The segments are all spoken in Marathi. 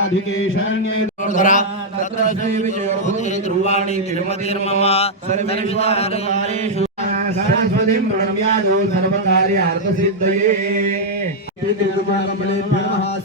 ईशान्ये धरा तत्र श्री विजयो तिरुमतिर्मम सरस्वतीं प्रणम्यादो सर्वकार्यार्थसिद्धये।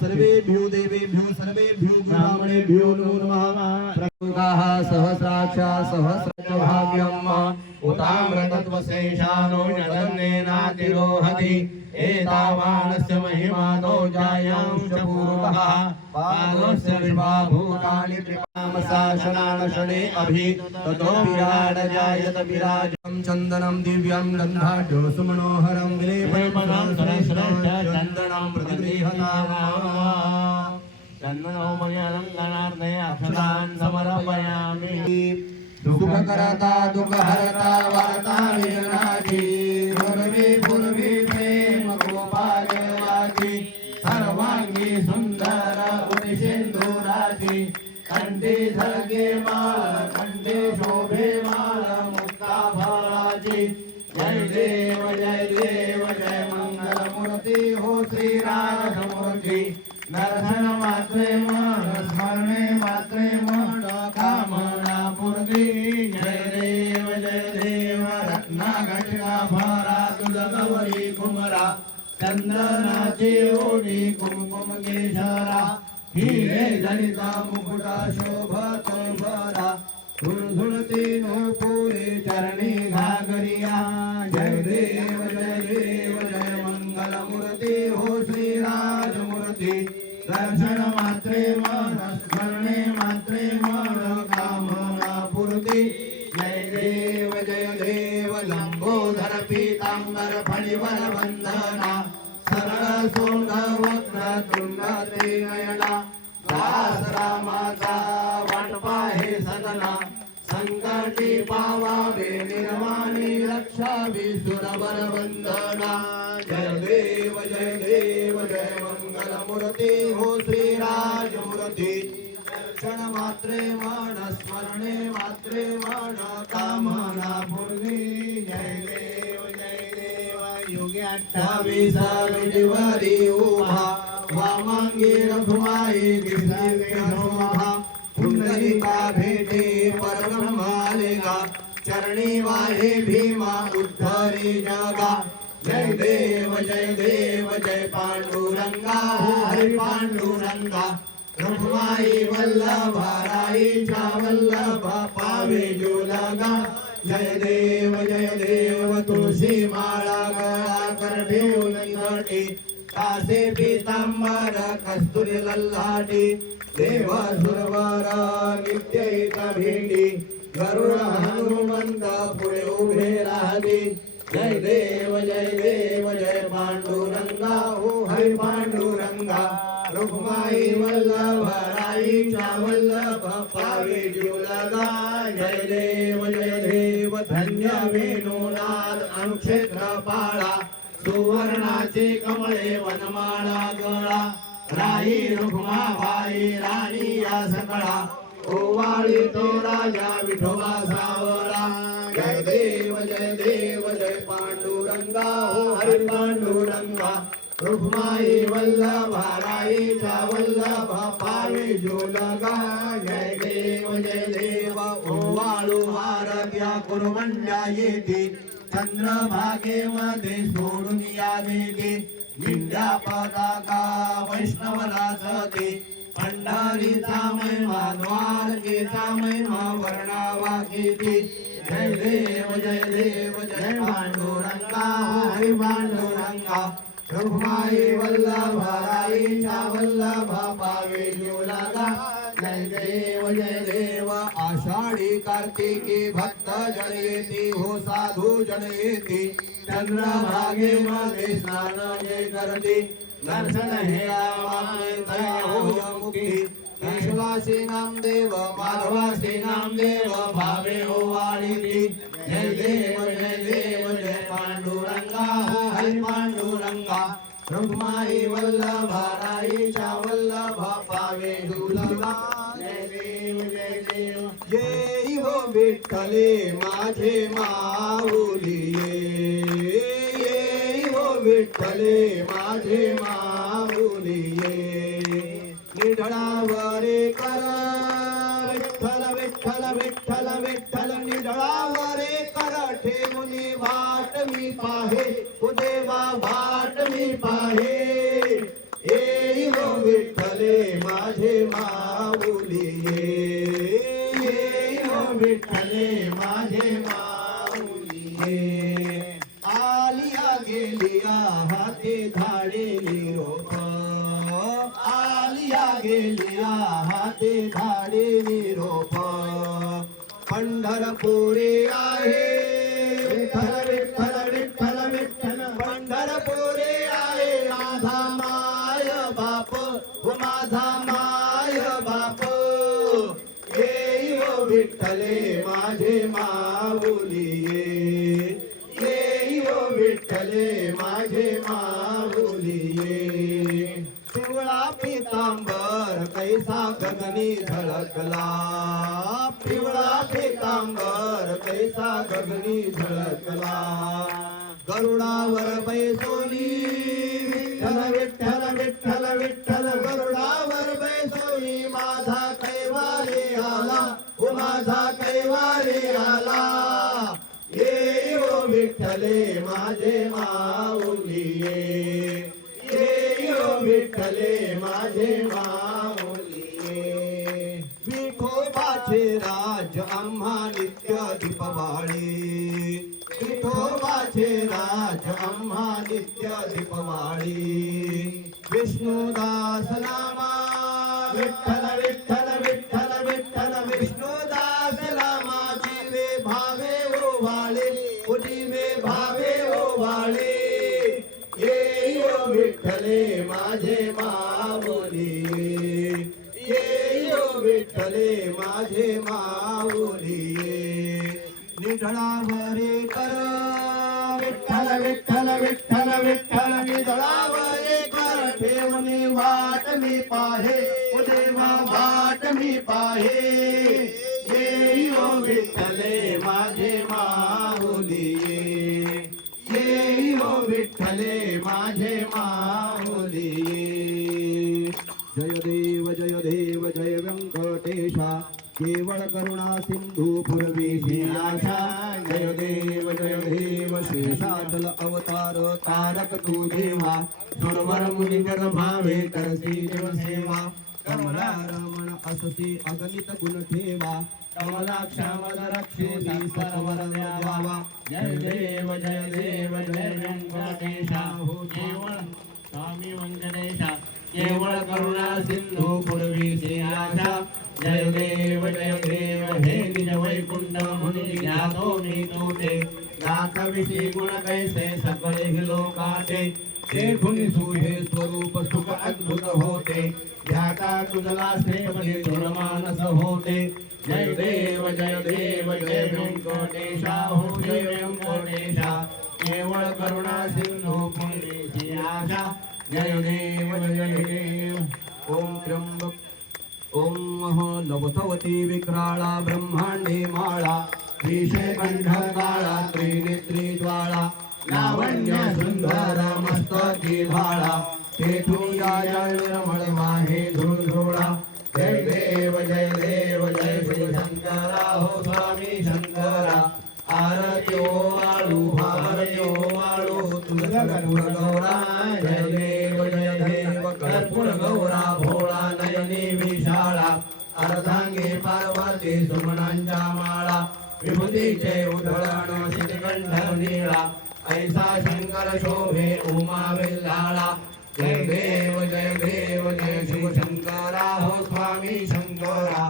सर्वेभ्यो देवेभ्यो सर्वेभ्यो ब्राह्मणेभ्यो नमो नमः। सहस्राक्षा सहस्रभाग्यम् उतामृतत्वशेषानो नदन्नेनातिरोहति एतावानस्य महिमानो जायांश पूर्वः। पादोस्य विश्वाभूतानि त्रिपामसाशनानशने अभि। ततो विराड जायत विराजं चन्दनं दिव्यं गन्धाढ्यो सुमनोहरं विलेपनं चन्दनं प्रतिगृहताम् जन्मनोमयालङ्कनार्थे अक्षतान् समर्पयामि। दुःखकरता दुःखहरता वार्ता विरणाची पूर्वी पूर्वी प्रेम गोपालवाची सर्वांगी सुंदर उनिशेंदुराची कंठी धगे माळ कंठी शोभे माळ मुक्ता फळाची. जय देव जय देव जय मंगल मूर्ती हो श्रीराम. केशरा हिरे जनिता मुकुटा शोभा भरा धुळधुळती नोपुरे चरणी घागरिया। जय देव जय देव जय मंगल मूर्ती हो श्रीराज मूर्ती दर्शन मात्रे मन स्मरणे मात्रे मन कामना पूर्ती। जय देव जय देव लंबोधर पीतांबर फणिवर वंदना। सरळ सोंड वक्र ते नयना दास रामाचा वाटपा हे सदना संकटी पावावे निर्माणी रक्षावी सुरवर वंदना जय देव जय देव जय मंगल मूर्ती हो श्रीराज मूर्ती क्षण मात्रे मन स्मरणे मात्रे मन. कामना पूर्वी जय देव जय देव. युगे अठ्ठावीस विडीवरी उभा. वामांगी रघुमाई दिसले शोभा पुंडलिका भेटे परब्रह्मालेगा चरणी वाहे भीमा उद्धरी जगा। जय देव जय देव जय पांडुरंगा। हो हरि पांडुरंगा। रघुमाई वल्लभा चा वल्लभ पावे जो लगा। जय देव जय देव तुळशी माळा गळा कर ठेवून कासे पीतांबर कस्तुरी लल्लाटी देव सुरवारा नित्य एका भेटी गरुड हनुमंत पुढे उभे राहते. जय देव जय देव जय पांडुरंगा हो हरी पांडुरंगा. रुक्माई वल्लभ राईच्या वल्लभ पावे जीवलगा जय देव जय देव धन्य वेणुनाद अनुक्षेत्र पाळा. सुवर्णाचे कमळे वनमाळा गळा. राई रुक्मा भाई राणी या सकळा. ओवाळी तो राजा विठोबा सावळा. जय देव जय देव जय पांडुरंगा. हो हरि पांडुरंगा. रुक्माई वल्लभा राईचा वल्लभ पावी जोलगा जय देव जय देव. ओवाळू आरत्या कुरवंड्या येते चंद्रभागेमध्ये सोडून यावे गे विंध्या पताका वैष्णवला ते. पंढरीचा महिमा द्वारकेचा महिमा वर्णावा घेते जय देव जय देव जय पांडुरंगा. हो हरी पांडुरंगा. रघुमाई वल्लभ राईच्या वल्लभ पावे लागा जय देव जय देव. आषाढी कार्तिकी भक्त जन येते हो साधू जन येते चंद्रभागे मध्ये स्नान जे करती. दर्शन हे मुखी दया होय मुक्ती. केशवासी नामदेव माधवासी भावे हो वाळीती जय देव जय देव जय पांडुरंगा. हो हरि पांडुरंगा. ब्रह्माई वल्लभ राईचा वल्लभा पावे दुलभा जय देव जय देव. जय हो विठ्ठले माझे माऊली ये. हो विठ्ठले माझे माऊली ये. निढळावरे कर. विठ्ठल विठ्ठल विठ्ठल विठ्ठल निढळावरे कर. ठेवणी वाट मी पाहे. उदेवा भा पाहे येई हो विठ्ठले माझे माऊली येई हो विठ्ठले माझे माऊली ये. आलिया गेलिया हाती धाडेली रोप. आलिया गेलिया हाती धाडेली रोप. पंढरपुरे आहे पितांबर कैसा गगनी झळकला पिवळा पितांबर कैसा गगनी झळकला गरुडावर बैसोनी विठ्ठल विठ्ठल विठ्ठल विठ्ठल गरुडावर बैसोनी माझा कैवारे आला ओ माझा कैवारे आला. ये ओ विठ्ठले माझे मा विठोबाचे राज आम्हा नित्य दीपवाळी विष्णुदास नामा विठ्ठल विठ्ठल विठ्ठल विठ्ठल विष्णुदास नामा जीवे भावे ओ वाळे ओ भावे ओ वाळे ये ओ विठ्ठले माझे माऊली। ये ओ विठ्ठले माझे माऊली। निधळावरे कर विठ्ठल विठ्ठल विठ्ठल विठ्ठल निधळावरे कर ठेवणी वाट मी पाहे. ओ देवा वाट मी पाहे. ये ओ विठ्ठले माझे माऊली. ये ओ विठ्ठले माझे माऊली. जय देव. केवळ करुणा सिंधू पूर्वी आशा. जय देव जय देव शेषाचल अवतार तारक तू देवा सुरवर मुनी जग भावे करसी देव सेवा. कमला रमण अससी अगणित गुण ठेवा. कमलाक्षामल रक्षेती सरवर द्यावा जय देव जय देव जय व्यंकटेशा. हो केवळ स्वामी व्यंकटेशा केवळ करुणा सिंधू पूर्वी आशा. जय देव जय देव हे निज वैकुंठ मुनी ज्ञातो मी तोते दाखविसी गुण कैसे सकळे लोकाते ते गुणी सुहे स्वरूप सुख अद्भुत होते. ध्याता तुझला सेवने मानस होते. जय देव जय देव जय व्यंकटेशा हो जय व्यंकटेशा. केवळ करुणा सिंधू पुण्य आशा. जय देव जय देव. ओम त्र्यंबक ओम मह लवतवती विक्राळा ब्रह्मांडे माळा विषयकंठ काळा त्रिनेत्री ज्वाळा लावण्य सुंदर मस्तकी भाळा तेथून या निर्मळ माहे धुळधुळा जय देव जय देव जय श्री शंकरा हो स्वामी शंकरा. आरती वाळू भारती वाळू तुझ गौरा जय देव. पार्वती सुमनांच्या माळा विभूतीचे उधळण शितकंठ निळा ऐसा शंकर शोभे उमा विल्हाळा जय देव जय देव जय शिव शंकरा हो स्वामी शंकरा।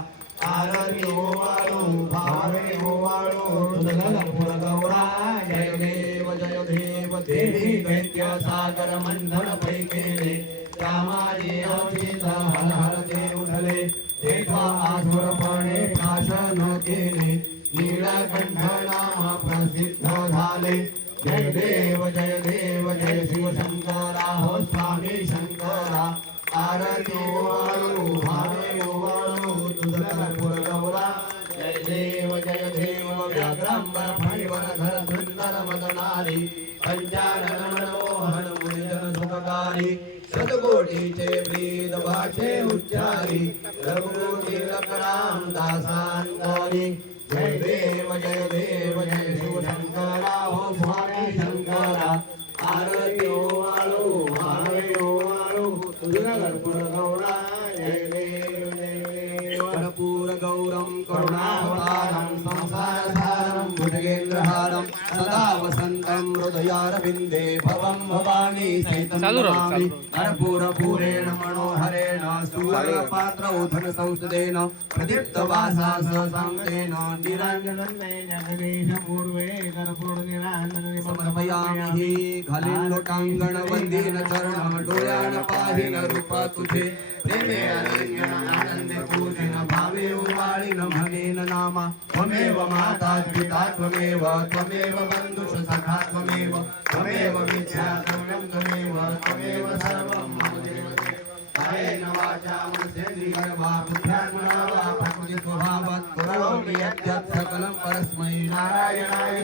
आरती ओवाळो भावे ओवाळो पुर गौरा। जय देव जय देव देवी दैत्य सागर मंथन पै केले रामाजी अवचित हर हर ते उठले तेव्हा आधुरपणे भाषण केले. नीलकंठ नाम प्रसिद्ध झाले. जय देव जय देव जय शिव शंकरा हो स्वामी शंकरा. आरती ओवाळू भावे ओवाळू तुझं गौरा. जय देव जय देव व्याघ्रांबर धर सुंदर मदनारी. पंचानन मनोहर मुनिजन सुखकारी. सद्गुरु कोटीचे वेद भाषे उच्चारी रघुकोटी राम दासांतरी. जय देव जय वसन्तं हृदयारविन्दे भवं भवानी नमामि कर्पूरपूरेण मनोहरेण सुवर्णपात्रौ धनसंसदेन प्रदीप्तवासा ससंतेन निरञ्जनन्दे जगदीश पूर्वे कर्पूर निरांजन समर्पयामि हि वंदीन चरण डोळ्यान पाहिन रूप तुझे प्रेमे अलिंगन आनंदे पूजिन भावे नामा। त्वमेव माता पिता त्वमेव त्वमेव बन्धुषु सखा त्वमेव त्वमेव विद्या द्रव्यं त्वमेव त्वमेव सर्वं मम देव कायेन वाचा वा बुद्ध्यात्मना वा प्रकृति करोमि यद्यत् सकलं परस्मै नारायणाय